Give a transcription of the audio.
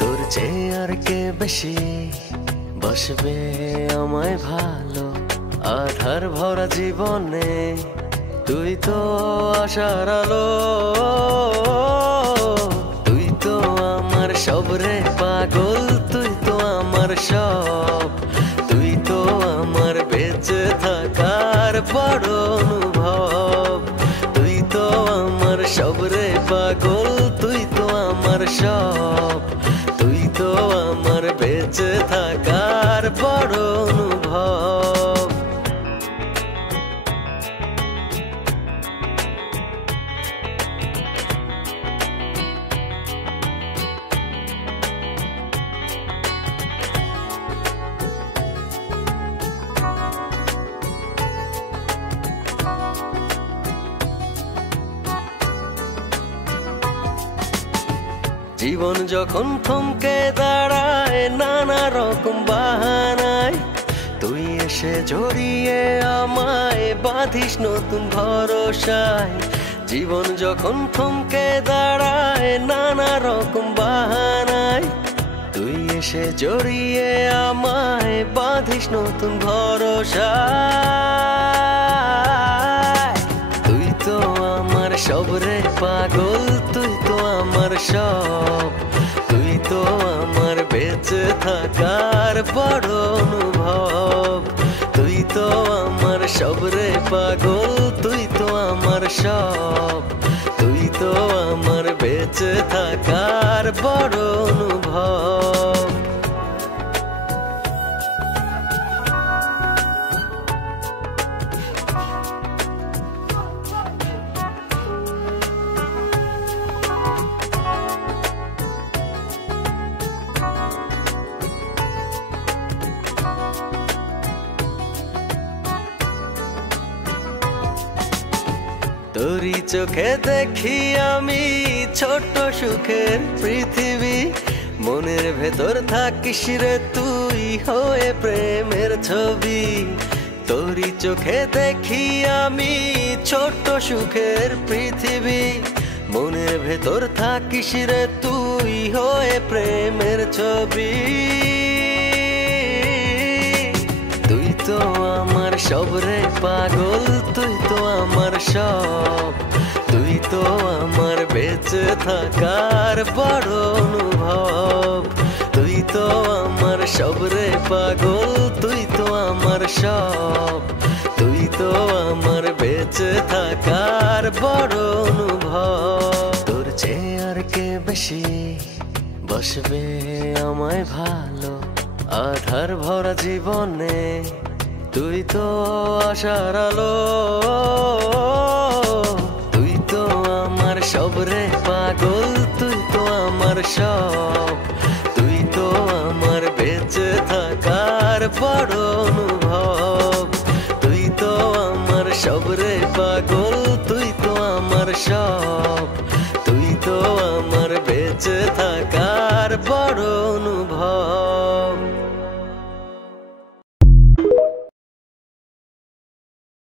তোর চেয়ে আর কে বেশি বসবে আমায় ভালো আধার ভরা জীবনে তুই তো আশার আলো তুই তো আমার সব রে পাগল তুই তো আমার সব তুই তো আমার বেঁচে থাকার বড় অনুভব তুই তো আমার সব রে পাগল তুই তো আমার সব তুই তো আমার বেঁচে থাকার বড় অনুভব জীবন যখন থমকে দাঁড়ায় নানা রকম বাহানায় তুই এসে জড়িয়ে আমায় বাঁধিস নতুন ভরসায় জীবন যখন থমকে দাঁড়ায় নানা রকম বাহানায় তুই এসে জড়িয়ে আমায় বাঁধিস নতুন ভরসায় তুই তো আমার সব রে পাগল তুই তো আমার সব তুই তো আমার বেঁচে থাকার বড় অনুভব তুই তো আমার সব রে পাগল তুই তো আমার সব তুই তো আমার বেঁচে থাকার বড় অনুভব তোরই চোখে দেখি আমি ছোট্ট সুখের পৃথিবী মনের ভেতর থাকিস রে তুই হয়ে প্রেমের ছবি তোরই চোখে দেখি আমি ছোট্ট সুখের পৃথিবী মনের ভেতর থাকিস রে তুই হয়ে প্রেমের ছবি তুই তো আমার সব রে পাগল তুই তো আমার সব তুই তো আমার বেঁচে থাকার বড় অনুভব তুই তো আমার সব রে পাগল তুই তো আমার সব তুই তো আমার বেঁচে থাকার বড় অনুভব তোর চেয়ে আর কে বেশি বসবে আমায় ভালো আধার ভরা জীবনে তুই তো আশার আলো তুই তো আমার সব রে পাগল তুই তো আমার সব তুই তো আমার বেঁচে থাকার বড়